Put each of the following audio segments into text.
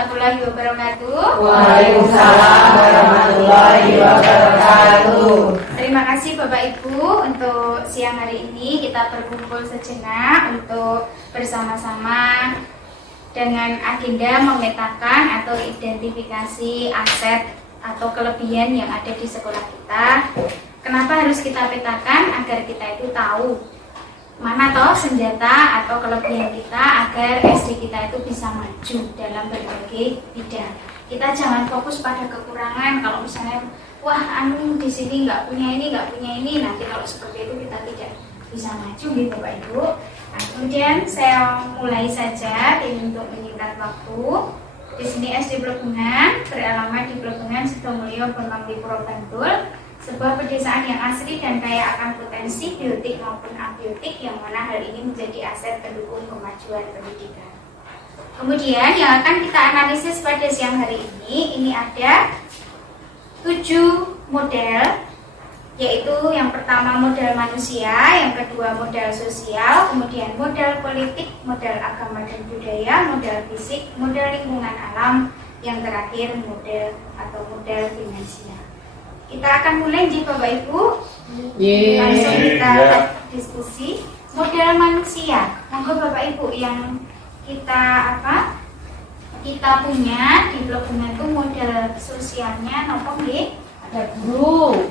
warahmatullahi wabarakatuh. Waalaikumsalam warahmatullahi wabarakatuh. Terima kasih Bapak Ibu untuk siang hari ini kita berkumpul sejenak untuk bersama-sama dengan agenda memetakan atau identifikasi aset atau kelebihan yang ada di sekolah kita. Kenapa harus kita petakan? Agar kita itu tahu mana toh senjata atau kelebihan kita agar SD kita itu bisa maju dalam berbagai bidang. Kita jangan fokus pada kekurangan. Kalau misalnya wah di sini nggak punya ini, nanti kalau seperti itu kita tidak bisa maju gitu Bapak Ibu. Nah, kemudian saya mulai saja untuk menyingkat waktu. Di sini SD Plegungan beralamat di Plegungan Sidomulyo Bambang Puro Bantul, sebuah pedesaan yang asri dan kaya akan potensi biotik maupun abiotik yang mana hal ini menjadi aset pendukung kemajuan pendidikan. Kemudian yang akan kita analisis pada siang hari ini ada 7 model, yaitu yang pertama model manusia, yang kedua model sosial, kemudian model politik, model agama dan budaya, model fisik, model lingkungan alam, yang terakhir model atau model finansial. Kita akan mulai nih Bapak Ibu. Langsung kita diskusi model manusia. Monggo Bapak Ibu yang kita punya di Plegungan itu model sosialnya nopo nggih? Ada guru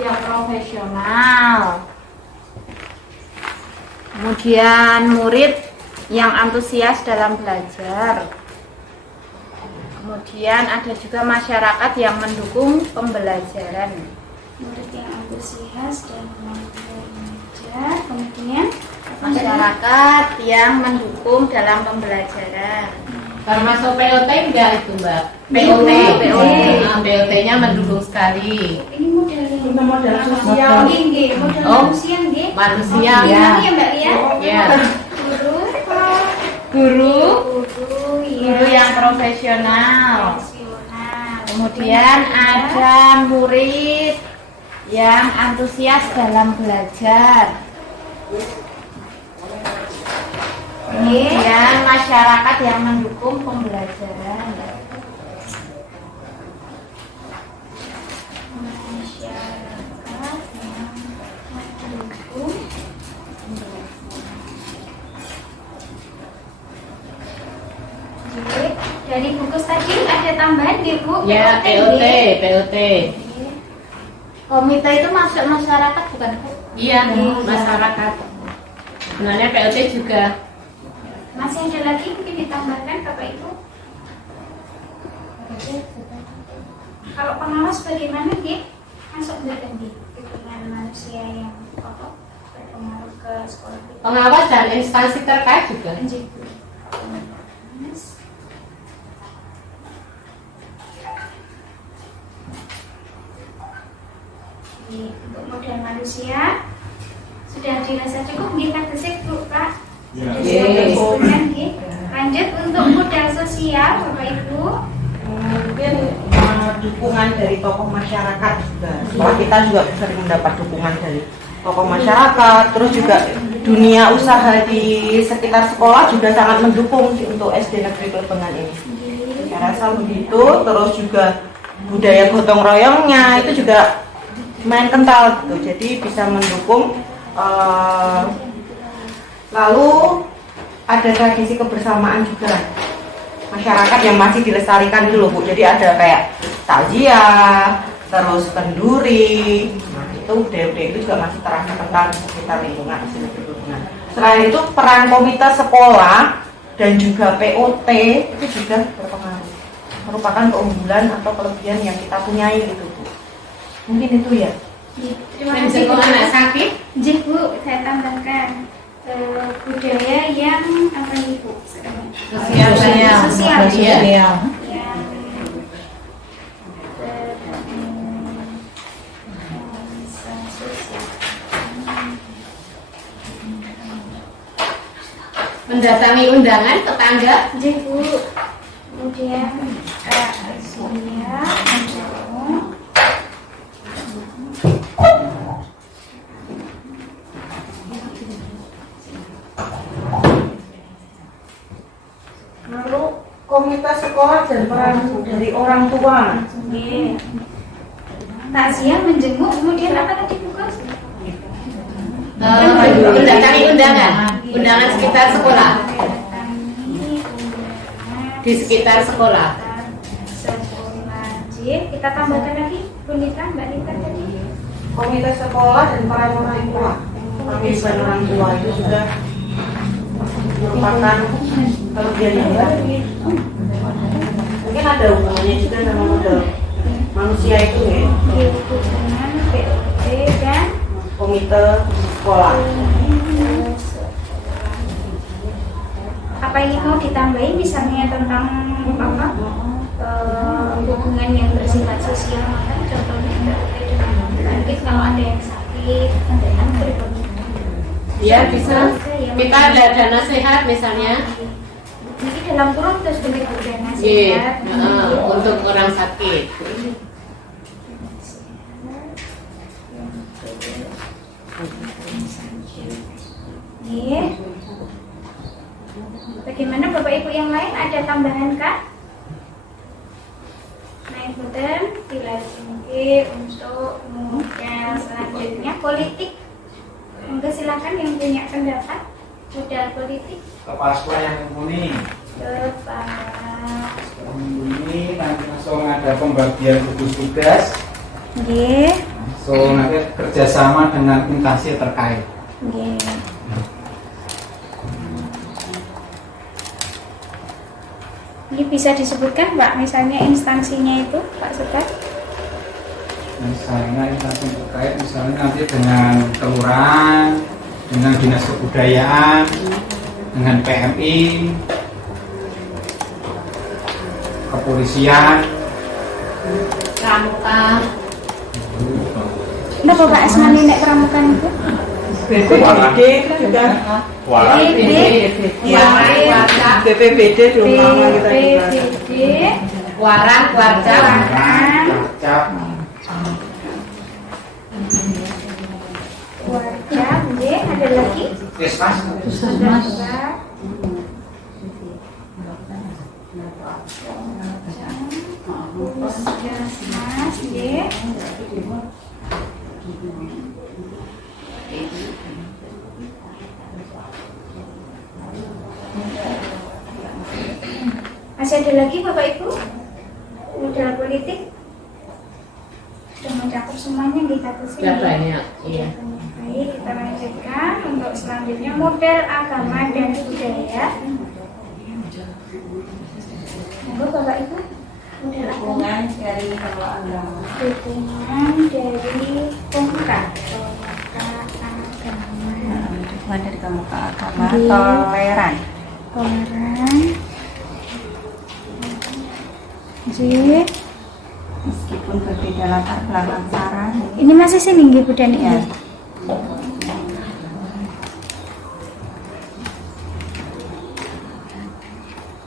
yang profesional. Kemudian murid yang antusias dalam belajar. Kemudian ada juga masyarakat yang mendukung pembelajaran. Murid yang antusias dan belajar. Kemudian Masyarakat yang mendukung dalam pembelajaran. Termasuk POT enggak itu Mbak? POT. POT-nya mendukung sekali. ini model sosial. Nggih, model Oh. manusia nggih. Manusia. Ya, ya Mbak Lia. Ya. Guru Guru yang profesional. profesional. Kemudian ada murid yang antusias dalam belajar. Kemudian masyarakat yang mendukung pembelajaran. Masyarakat yang mendukung. Oke, dari bungkus tadi ada tambahan nggih Bu? Ya, POT. Komite itu masuk masyarakat bukan Bu? Iya, masyarakat. Sebenarnya POT juga. Masih ada lagi mungkin ditambahkan Bapak Ibu? Kalau pengawas bagaimana nggih? Masuk nggak tadi dengan manusia yang berpengaruh ke sekolah kita? Pengawas dan instansi terkait juga. Nggih, Bu. Pengawas. Untuk model manusia sudah dirasa cukup nggih Kak Desik Bu Pak? Ya. Kemudian nggih. Lanjut untuk model sosial Bapak Ibu. Mungkin dukungan dari tokoh masyarakat juga. Sekolah kita juga sering mendapat dukungan dari tokoh masyarakat. Terus juga dunia usaha di sekitar sekolah juga sangat mendukung untuk SD Negeri Plegungan ini. Saya rasa begitu. Terus juga budaya gotong royongnya itu juga main kental gitu. Jadi bisa mendukung. Lalu ada tradisi kebersamaan juga masyarakat yang masih dilestarikan dulu Bu. Jadi ada kayak takziah, terus kenduri. Nah, itu budaya-budaya itu juga masih terasa kental di sekitar lingkungan SD Negeri Plegungan. Selain itu peran komite sekolah dan juga POT itu juga berpengaruh. Merupakan keunggulan atau kelebihan yang kita punyai gitu Bu. Mungkin itu ya. Terima kasih Bu. Menjaga anak sakit. Nggih Bu, saya tambahkan budaya yang apa nih Bu? Sosial. Sosial. Iya. Yang Mendatangi undangan tetangga. nggih Bu. Kemudian Asia mendukung komunitas sekolah dan peran dari orang tua. Nggih. Takziah menjenguk, kemudian apa tadi Bu Kos? Mendatangi undangan sekitar sekolah. Mendatangi undangan Di sekitar sekolah. sekolah. Jih, kita tambahkan lagi Bu Nita, Mbak Nita tadi. Komunitas sekolah dan peran orang tua. Kewajiban orang tua itu sudah merupakan kelebihan yang baru. Mungkin ada hubungannya juga sama model manusia itu ya. Hubungan POT dan Komite sekolah. apa ini mau ditambahin misalnya tentang apa hubungan yang bersifat sosial, maka contohnya POT dengan mungkin kalau ada yang sakit ada yang berbagi. Ya bisa. Kita ada dana sehat misalnya. Jadi dalam kurung terus bentuk dana Iya, sehat untuk orang sakit. Iya. Bagaimana Bapak Ibu yang lain, ada tambahan kah? Naik button, pilih untuk model selanjutnya politik. Monggo silakan yang punya pendapat model politik. Kepala sekolah yang mumpuni. Kepala Ini nanti langsung ada pembagian gugus tugas. Nggih. So nanti kerjasama dengan instansi terkait. Nggih. Ini bisa disebutkan Pak, misalnya instansinya itu Pak Sekar? Misalnya instansi terkait, misalnya nanti dengan kelurahan, dengan dinas kebudayaan, dengan PMI, kepolisian. Pramuka. Kenapa Pak Asmani nek pramukan itu? BPBD itu juga. BPBD belum lama kita juga. BPBD, Warang, Warcap. Cap. warga, nggih, ada lagi? Kesmas. Warga. Puskesmas, nggih. Masih ada lagi Bapak Ibu? Modal politik sudah mencakup semuanya kita ke sini. Sudah banyak, iya. Baik, kita lanjutkan untuk selanjutnya model agama dan budaya. Monggo Bapak Ibu, model agama dari agama. dukungan dari Komka agama. Dukungan dari Komka agama Iya. toleran. Orang J. Meskipun berbeda latar belakang sarang. Ini masih sini nggih Bu Dani ya.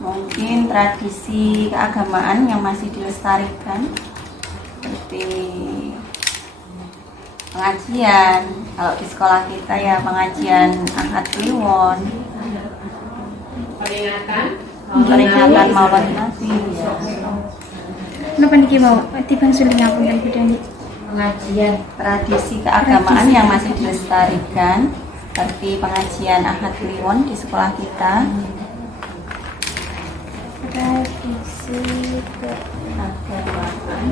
Mungkin tradisi keagamaan yang masih dilestarikan seperti pengajian. Kalau di sekolah kita ya pengajian Ahad Kliwon, peringatan Maulid Nabi. Napa niki mau tibang suling ngapunten Bu Dani? Pengajian tradisi keagamaan yang masih dilestarikan seperti pengajian Ahad Kliwon di sekolah kita. Tradisi Keagamaan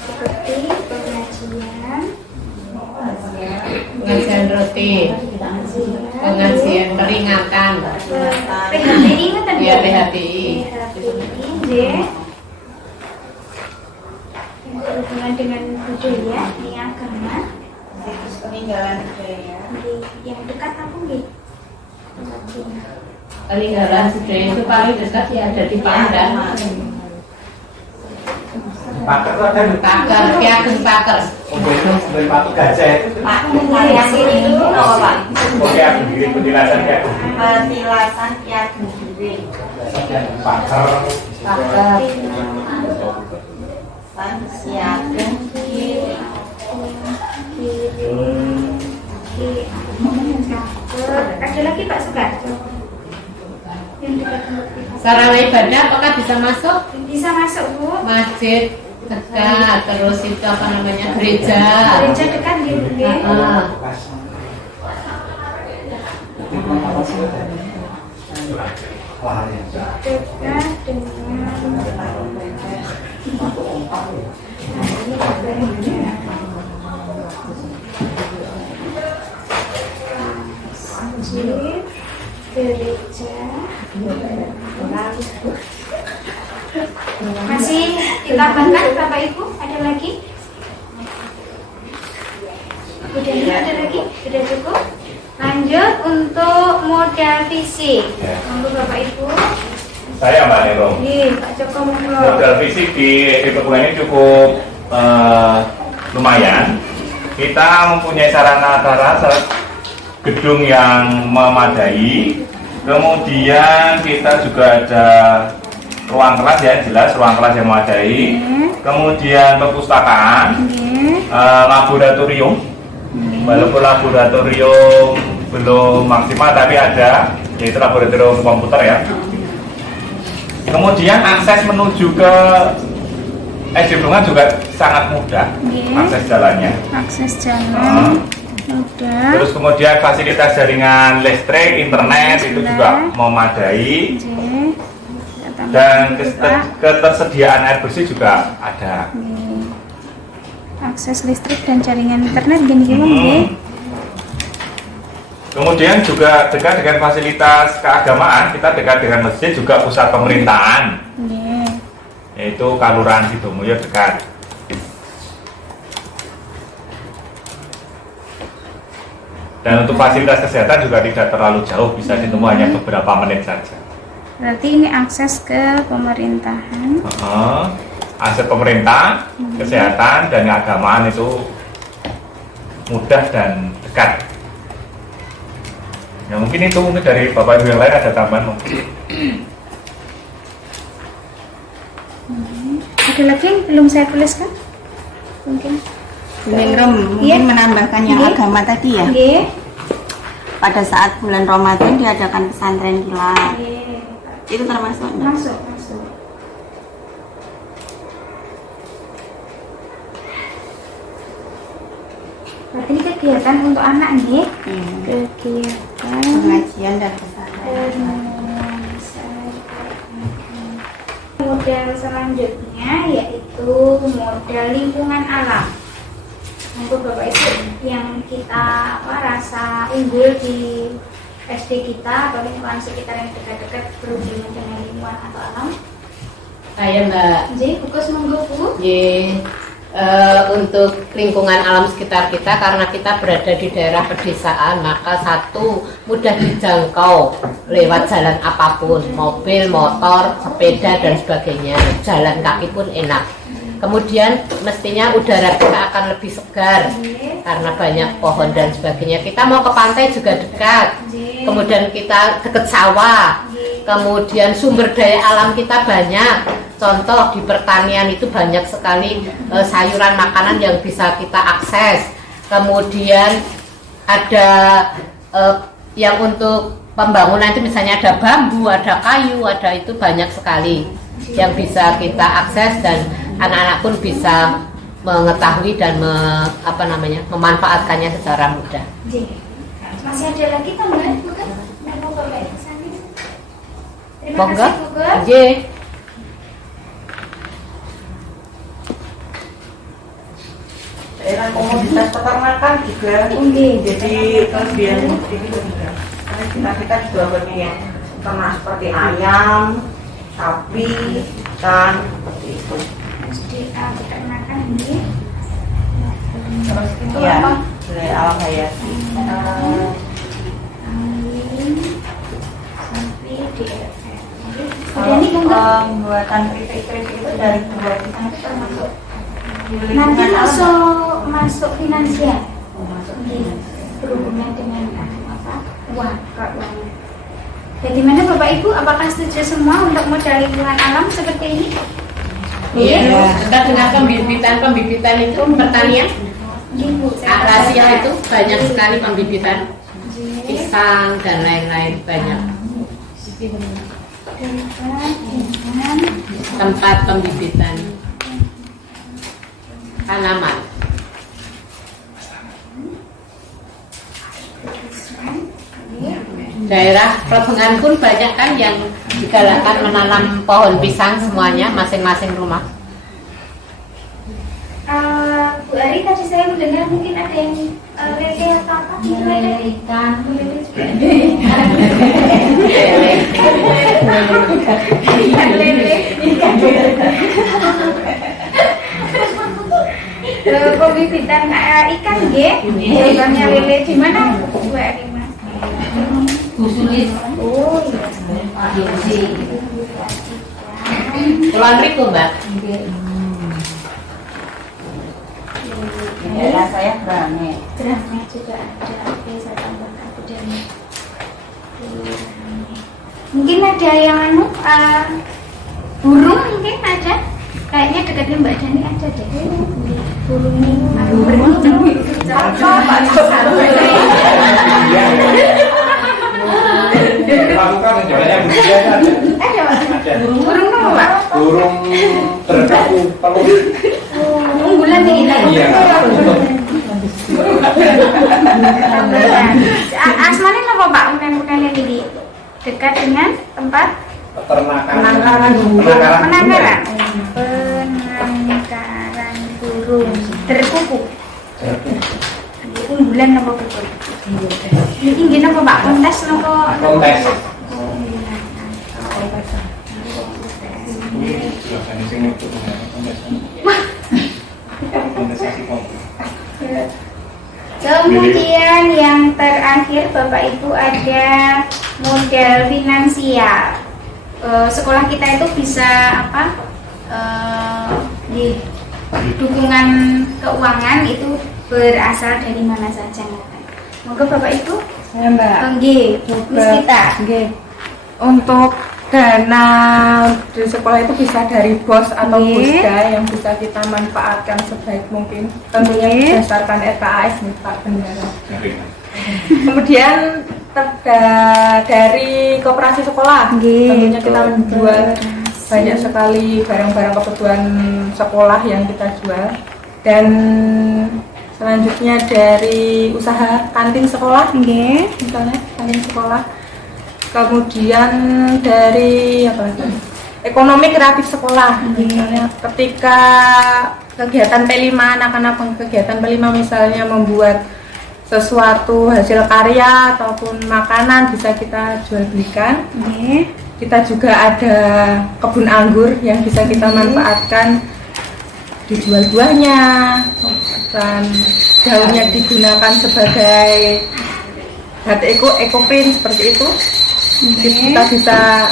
seperti pengajian, Pengajian rutin, pengajian peringatan. PHBI kan Ya, PHBI. J. Yang berhubungan dengan budaya, ini agama. peninggalan budaya. Yang dekat apa nggih? Peninggalan budaya itu paling dekat ya ada di Pandan. Paker itu ada Paker, Ki Ageng Paker. untuk itu sebenarnya Patu Gajah itu. Pak, yang ini apa Pak? Oke, aku bikin penjelasan ya. Petilasan Ki Ageng Giring. Paker. Paker. Ki Ageng Giring. ada lagi Pak Sukarto. Yang dekat tempat kita. Sarana ibadah apakah bisa masuk? Bisa masuk Bu. Masjid dekat, terus itu apa namanya, gereja. Gereja dekat di Bu. Ah. Dekat dengan masjid, gereja. Masih ditambahkan Bapak Ibu? Ada lagi? Udah ada lagi? Sudah cukup? Lanjut untuk modal fisik. Monggo Bapak Ibu. Saya Mbak Nero. Pak Joko monggo. Modal fisik di Perguruan ini cukup lumayan. Kita mempunyai sarana gedung yang memadai. Kemudian kita juga ada ruang kelas ya, jelas ruang kelas yang memadai. Kemudian perpustakaan, laboratorium. Walaupun laboratorium belum maksimal tapi ada, yaitu laboratorium komputer ya. Kemudian akses menuju ke SD Blungan juga sangat mudah, akses jalannya. Akses jalan. Mudah. Terus kemudian fasilitas jaringan listrik, internet itu juga memadai. Dan ketersediaan air bersih juga ada. Akses listrik dan jaringan internet gini-gini. Kemudian juga dekat dengan fasilitas keagamaan, kita dekat dengan masjid juga pusat pemerintahan, yaitu Kelurahan Sidomulyo dekat. Dan untuk fasilitas kesehatan juga tidak terlalu jauh, bisa ditemu hanya beberapa menit saja. Berarti ini akses ke pemerintahan. Akses pemerintah, kesehatan, dan keagamaan itu mudah dan dekat. Ya mungkin itu dari Bapak Ibu yang lain ada tambahan mungkin. Ada lagi yang belum saya tuliskan? Mungkin. Mungkin menambahkan yang agama tadi ya. Pada saat bulan Ramadan diadakan pesantren kilat. Itu termasuk enggak? Masuk. Berarti ini kegiatan untuk anak nih. Kegiatan Pengajian dan pesantren. Model selanjutnya yaitu model lingkungan alam. Untuk Bapak Ibu yang kita rasa unggul di SD kita atau lingkungan sekitar yang dekat-dekat berhubungan dengan lingkungan atau alam. Saya Mbak. Jadi fokus monggo Bu. Untuk lingkungan alam sekitar kita, karena kita berada di daerah pedesaan, maka satu, mudah dijangkau lewat jalan apapun, mobil, motor, sepeda dan sebagainya. Jalan kaki pun enak. Kemudian mestinya udara kita akan lebih segar karena banyak pohon dan sebagainya. Kita mau ke pantai juga dekat. Kemudian kita dekat sawah. Kemudian sumber daya alam kita banyak. Contoh di pertanian itu banyak sekali sayuran makanan yang bisa kita akses. Kemudian ada yang untuk pembangunan itu misalnya ada bambu, ada kayu, ada itu banyak sekali yang bisa kita akses dan anak-anak pun bisa mengetahui dan memanfaatkannya secara mudah. Masih ada lagi tambahan bukan? Mau Bapak Ibu kesana. Terima Monggo. kasih Bu. Nggih. Daerah komoditas peternakan juga. Jadi kelebihan ini juga. Karena kita juga punya ternak seperti ayam, sapi, ikan, seperti itu. Jadi peternakan ini. Terus itu apa? Dari alam hayati. Sampai DFF. Kalau pembuatan keripik-keripik itu dari buah pisang itu termasuk Nanti masuk finansial. Berhubungan dengan uang, keuangan. Bagaimana Bapak Ibu? Apakah setuju semua untuk modal lingkungan alam seperti ini? Iya. Kita dengan pembibitan itu pertanian. Ibu, Akasia itu banyak sekali pembibitan. pisang dan lain-lain banyak. Tempat pembibitan tanaman. Daerah Plebengan pun banyak kan yang digalakkan menanam pohon pisang semuanya masing-masing rumah. Bu Ari, tadi saya mendengar mungkin ada yang lele atau apa? Lele ikan. Ikan lele. Pembibitan ikan nggih. Ikannya lele di mana Bu Ari, Mas? Sulis. Oh, Kulon ribu, Mbak. Daerah saya Grame. Grame juga ada. Oke, saya tambahkan budanya. Mungkin ada yang burung mungkin ada. Kayaknya dekatnya Mbak Dani ada deh. Burung ini. Lakukan sebenarnya budaya ada. Ada. Burung apa, Pak? Burung terkaku peluk. Unggulan tinggi tadi. Iya. Asmane apa Pak? Unen-unen yang di dekat dengan tempat Penangkaran. penangkaran. Penangkaran burung terkuku. Unggulan apa betul? Ini apa Pak? Kontes apa? Kontes. Kemudian yang terakhir Bapak Ibu ada modal finansial. Sekolah kita itu bisa apa? Di dukungan keuangan itu berasal dari mana saja. Monggo Bapak Ibu. Saya Mbak. Nggih, Miss kita. Nggih. Untuk dana di sekolah itu bisa dari BOS atau Nggih. BUSDA yang bisa kita manfaatkan sebaik mungkin. Tentunya Nggih. berdasarkan RKAS nih Pak Bendara. Kemudian dari koperasi sekolah, Nggih, tentunya kita betul. menjual banyak sekali barang-barang kebutuhan sekolah yang kita jual. Dan selanjutnya dari usaha kantin sekolah, Nggih. misalnya kantin sekolah. Kemudian dari apa lagi? Ekonomi kreatif sekolah. Misalnya ketika kegiatan P5, anak-anak kegiatan P5 misalnya membuat sesuatu hasil karya ataupun makanan bisa kita jual belikan. Nggih. Kita juga ada kebun anggur yang bisa kita manfaatkan, dijual buahnya dan daunnya digunakan sebagai hat ekoprint seperti itu. Kita bisa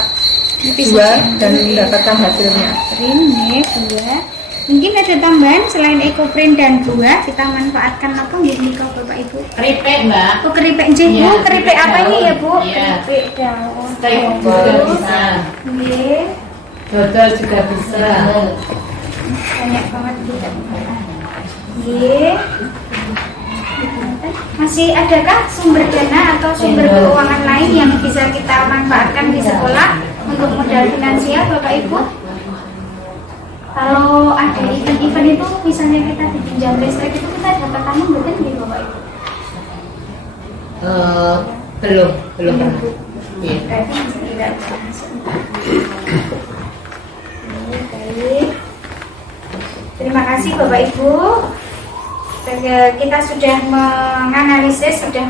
jual dan mendapatkan hasilnya. Nih, buah. Mungkin ada tambahan selain ekoprint dan buah, kita manfaatkan apa nggih nika Bapak Ibu? Keripik, Mbak. Oh, keripik nggih, Bu. Iya, Keripik apa ini ya, Bu? Iya. Keripik daun. Steak juga bisa. Nggih. Dodol juga bisa. Banyak banget kita. Nggih. Masih adakah sumber dana atau sumber keuangan lain yang bisa kita manfaatkan di sekolah untuk modal finansial Bapak Ibu? Kalau ada event-event itu misalnya kita dipinjam listrik itu kita dapat tamu bukan di Bapak Ibu? Belum pernah. Iya. Berarti masih tidak bisa masuk. Baik. Terima kasih Bapak Ibu. Kita sudah menganalisis, sudah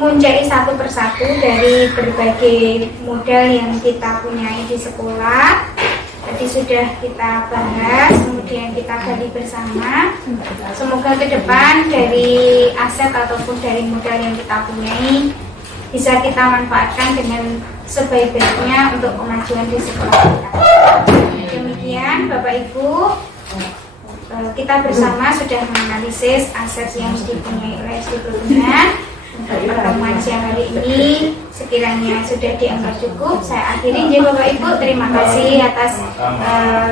menjadi satu persatu dari berbagai modal yang kita punyai di sekolah. Tadi sudah kita bahas, kemudian kita gali bersama. Semoga ke depan dari aset ataupun dari modal yang kita punyai bisa kita manfaatkan dengan sebaik-baiknya untuk kemajuan di sekolah kita. Demikian Bapak Ibu, kita bersama sudah menganalisis aset yang dipunyai oleh SD Plebengan. Untuk pertemuan siang hari ini sekiranya sudah dianggap cukup, saya akhiri ya Bapak Ibu. Terima kasih atas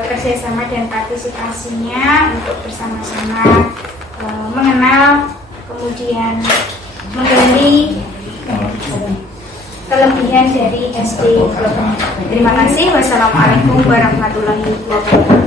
kerjasama dan partisipasinya untuk bersama-sama mengenal, kemudian menggali kelebihan dari SD Global. Terima kasih. Wassalamualaikum warahmatullahi wabarakatuh.